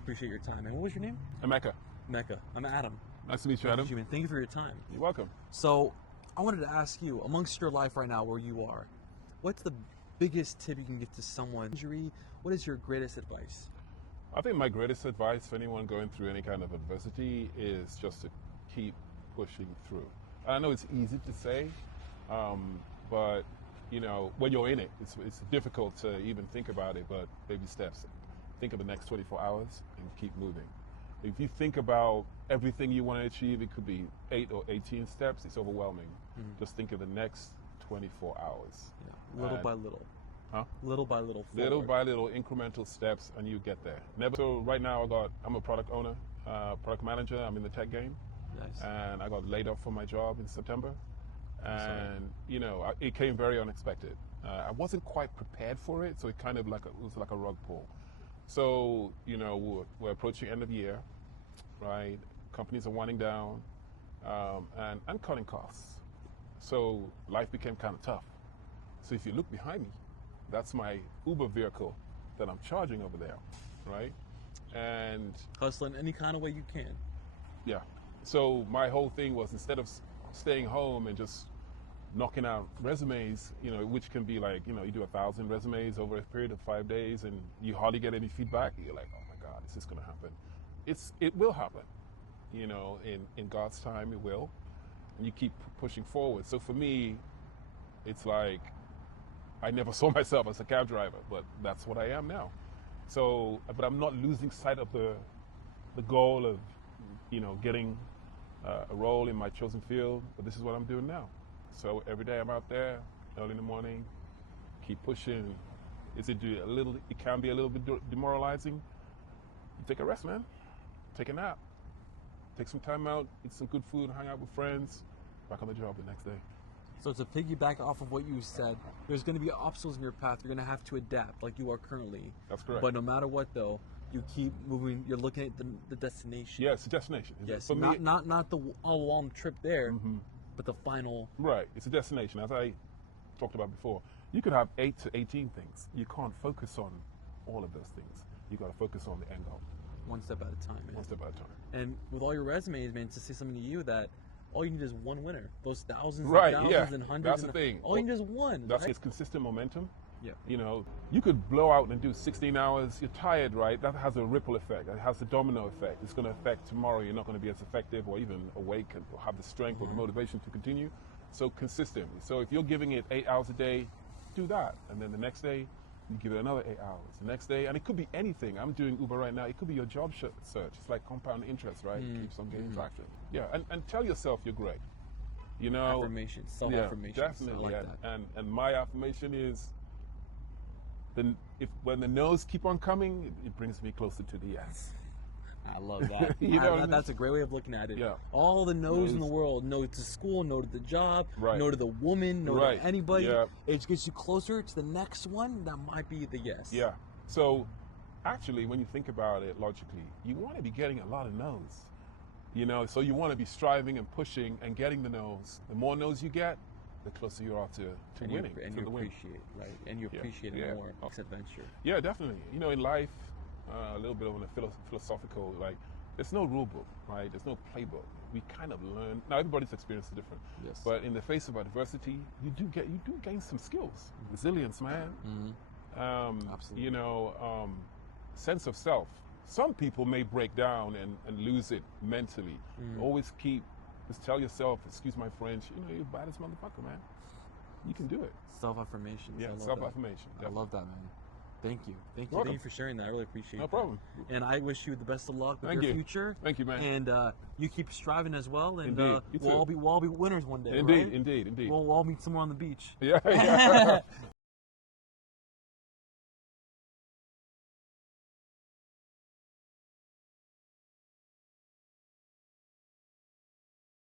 appreciate your time. And what was your name? Emeka. Mecca. I'm Adam. Nice to meet you, Adam. Thank you for your time. You're welcome. So, I wanted to ask you, amongst your life right now, where you are, what's the biggest tip you can give to someone? Injury. What is your greatest advice? I think my greatest advice for anyone going through any kind of adversity is just to keep pushing through. I know it's easy to say, but you know, when you're in it, it's difficult to even think about it, but baby steps. Think of the next 24 hours and keep moving. If you think about everything you want to achieve, it could be 8 or 18 steps, it's overwhelming. Just think of the next 24 hours. Yeah. Little by little. Huh? Little by little forward. Little by little incremental steps, and you get there. So right now I'm a product owner, product manager. I'm in the tech game. Nice. And I got laid off from my job in September. And you know, it came very unexpected. I wasn't quite prepared for it, so it kind of it was like a rug pull. So you know, we're approaching end of year, right? Companies are winding down, and cutting costs. So life became kind of tough. So if you look behind me, that's my Uber vehicle that I'm charging over there, right? And hustling any kind of way you can. Yeah. So my whole thing was, instead of staying home and just knocking out resumes, you know, which can be like, you know, you do 1,000 resumes over a period of 5 days and you hardly get any feedback. You're like, oh my God, is this going to happen? It will happen, you know, in God's time it will, and you keep pushing forward. So for me, it's like, I never saw myself as a cab driver, but that's what I am now. So, but I'm not losing sight of the goal of, you know, getting a role in my chosen field, but this is what I'm doing now. So every day I'm out there, early in the morning, keep pushing. It can be a little bit demoralizing. You take a rest, man. Take a nap. Take some time out, eat some good food, hang out with friends, back on the job the next day. So to piggyback off of what you said, there's going to be obstacles in your path. You're going to have to adapt like you are currently. That's correct. But no matter what, though, you keep moving. You're looking at the destination. Yeah, it's a destination. Yes, for not the long trip there, but the final. Right, it's a destination. As I talked about before, you could have 8 to 18 things. You can't focus on all of those things. You got to focus on the end goal. One step at a time, man. One step at a time. And with all your resumes, man, to say something to you that all you need is one winner. Those thousands right, and thousands and hundreds. That's the thing. All you need is one. That's right? It's consistent momentum. Yeah. You know, you could blow out and do 16 hours. You're tired, right? That has a ripple effect. It has a domino effect. It's going to affect tomorrow. You're not going to be as effective or even awake and have the strength or the motivation to continue. So consistently. So if you're giving it 8 hours a day, do that. And then the next day, you give it another 8 hours. The next day, and it could be anything. I'm doing Uber right now. It could be your job search. It's like compound interest, right? It keeps on getting traction. Yeah, and tell yourself you're great. You know, affirmations, self-affirmations. Yeah, definitely. I like that. And my affirmation is, when the no's keep on coming, it brings me closer to the yes. I love that. That's a great way of looking at it. Yeah. All the no's in the world. No to school, no to the job, no to the woman, no to anybody. Yeah. It gets you closer to the next one. That might be the yes. Yeah. So actually, when you think about it logically, you want to be getting a lot of no's. You know, so you want to be striving and pushing and getting the no's. The more no's you get, the closer you are to winning. And you appreciate, right? And you appreciate it more. Next adventure. Yeah, definitely. You know, in life, a little bit of a philosophical, like, there's no rule book, right? There's no playbook. We kind of learn. Now, everybody's experience is different. Yes. But in the face of adversity, you do gain some skills. Resilience, man. Absolutely. You know, sense of self. Some people may break down and lose it mentally. Always just tell yourself, excuse my French, you know, you're the baddest motherfucker, man. You can do it. Self-affirmation. Yeah, self-affirmation. I love that, man. Thank you. Thank you for sharing that. I really appreciate it. No problem. And I wish you the best of luck with your future. Thank you, man. And you keep striving as well. And Indeed. we'll all be winners one day. Indeed, right? indeed. We'll all meet somewhere on the beach. Yeah.